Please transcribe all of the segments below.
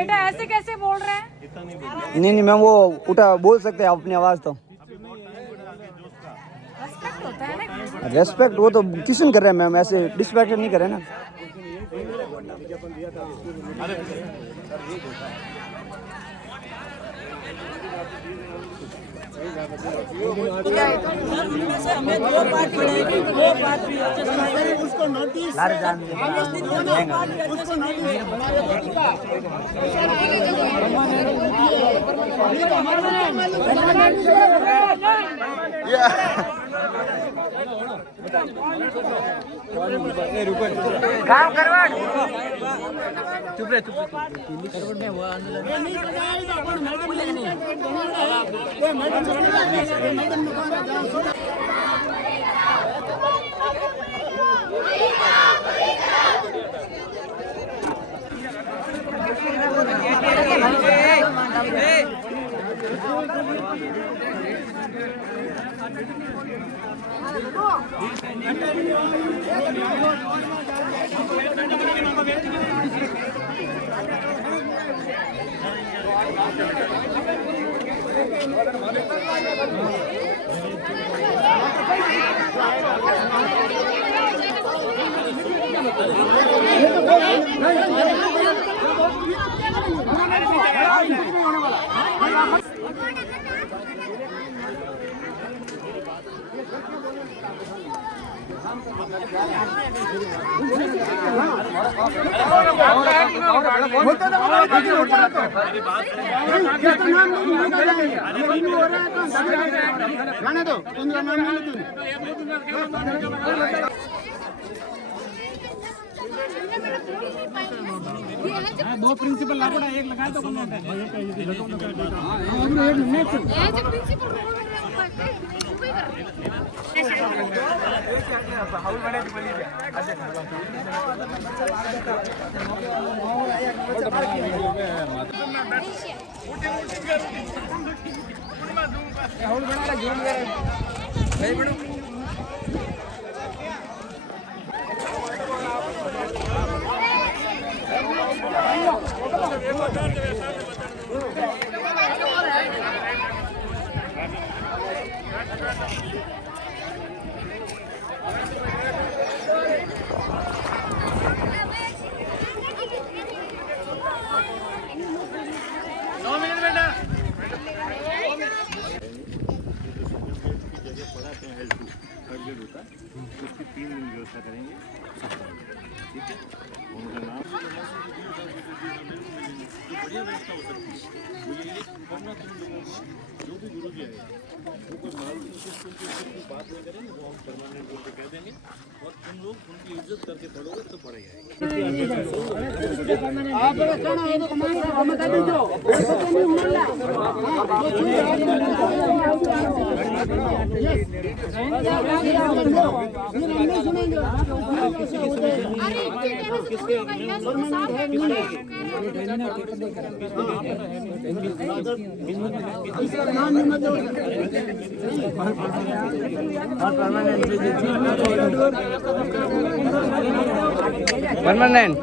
बेटा ऐसे कैसे बोल रहे हैं? नहीं नहीं मैम, वो उठा बोल सकते हैं अपनी आवाज तो। रेस्पेक्ट होता है ना। रेस्पेक्ट वो तो किसी ने कर रहे हैं मैम, ऐसे डिस्पेक्ट नहीं कर रहे ना। उसको नोटिस काम करवा चुप रहे जाने दो, उनका नाम नहीं लेते। दो प्रिंसिपल लापड़ा, एक लगाए तो उसकी 3 दिन व्यवस्था करेंगे, ठीक है। उनका नाम बढ़िया व्यवस्था हो सकती है। मुझे ये करना तुम लोगों को, जो भी गुरु जी आए वो कोई मालूम स्कूल की बात नहीं करेंगे, वो हम परमानेंट बोल के कह देंगे और तुम लोग उनकी इज्जत करके पढ़ोगे तो पढ़ेगा। परमानेंट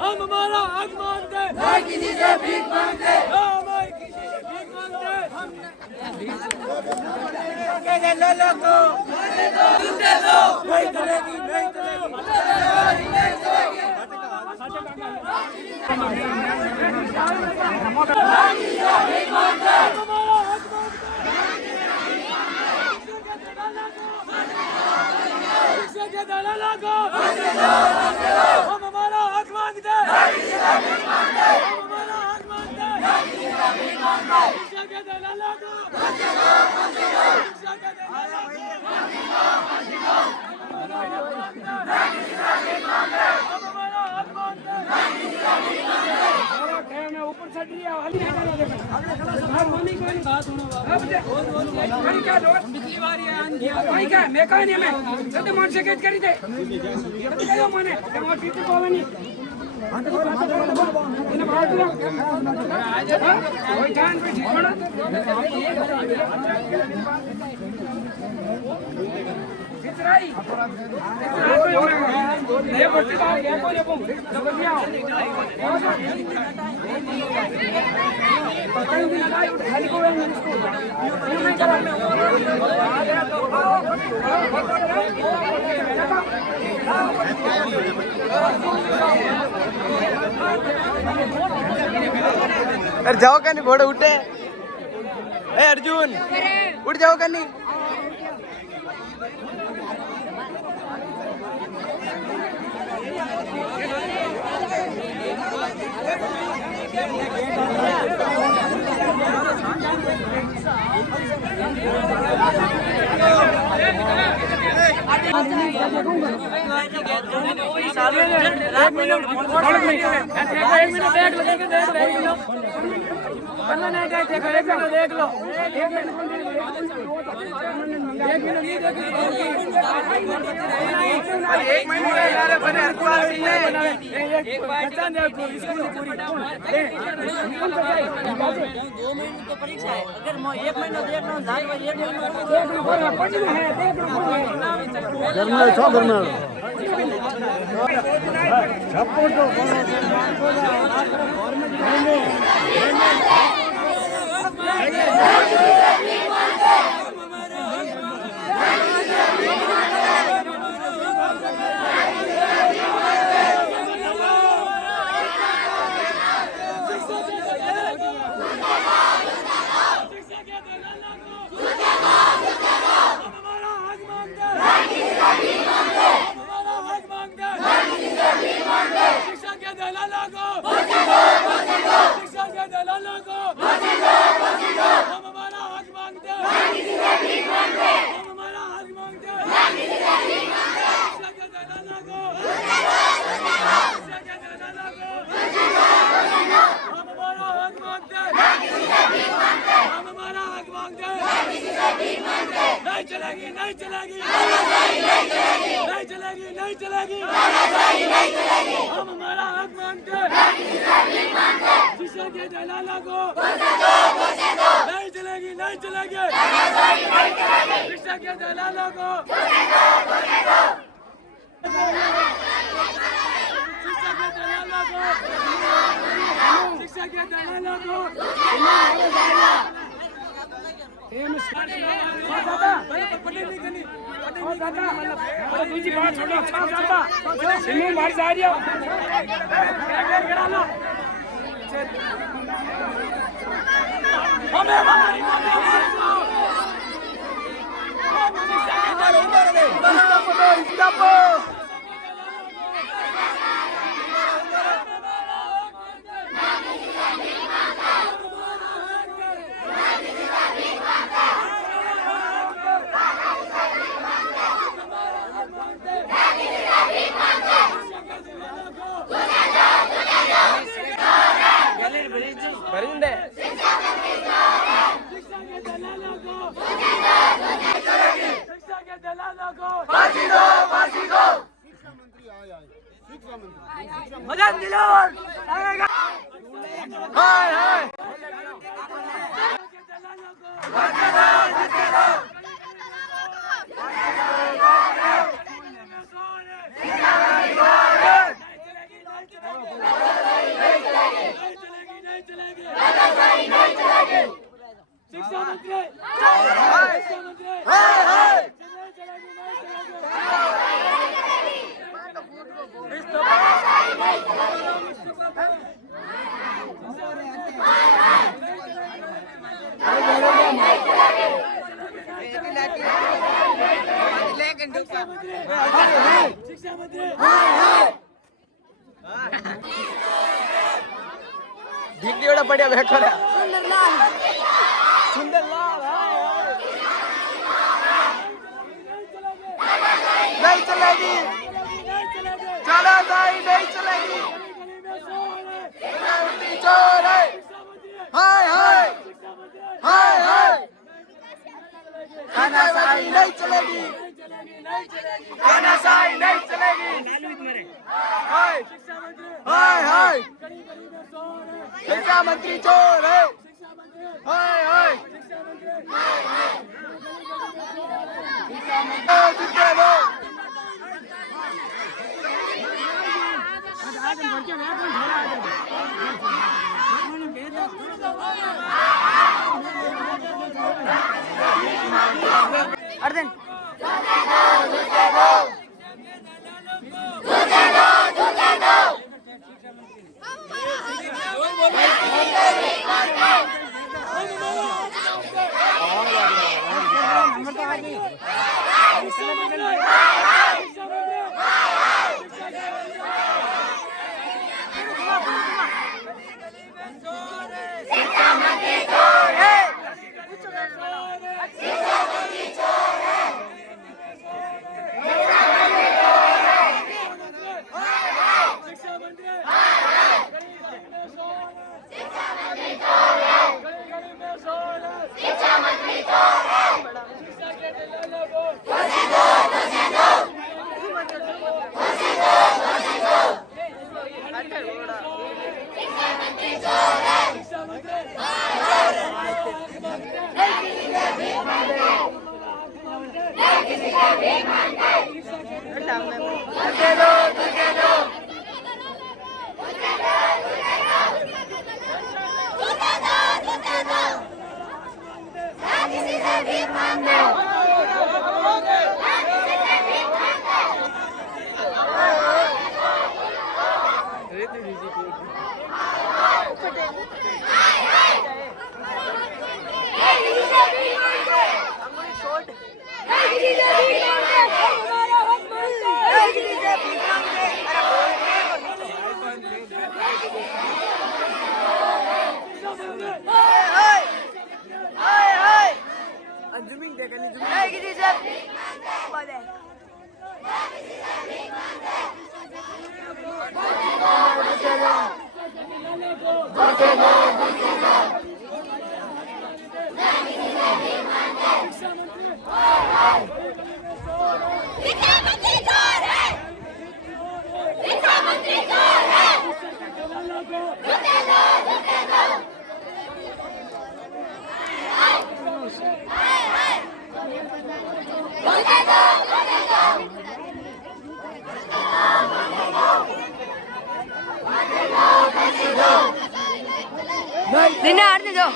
हम हमारा हक मांगते, ना किसी से भीख मांगते, ना हमारे किसी से भीख मांगते। अरे जाओ का नहीं घोड़े उठे ए अर्जुन उठ जाओ का नहीं परीक्षा है अगर 1 महीना देख लो ढाई बार 1 महीना नहीं चलेगी दिल्ली एवढा पड्या बेकार सुंदर लाल नहीं चलेगी चलो भाई नहीं चलेगी चोर है हाय हाय हाय हाय तानाशाही नहीं चलेगी तानाशाही नहीं चलेगी हाय हाय हाय शिक्षा मंत्री चोर है हाय हाय जितने लोग अर्जुन दिना आरती जो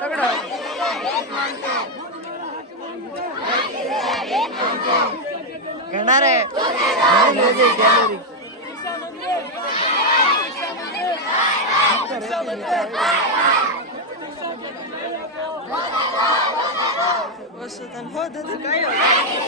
तगड़ा घना रे वसुतन हो दादा काय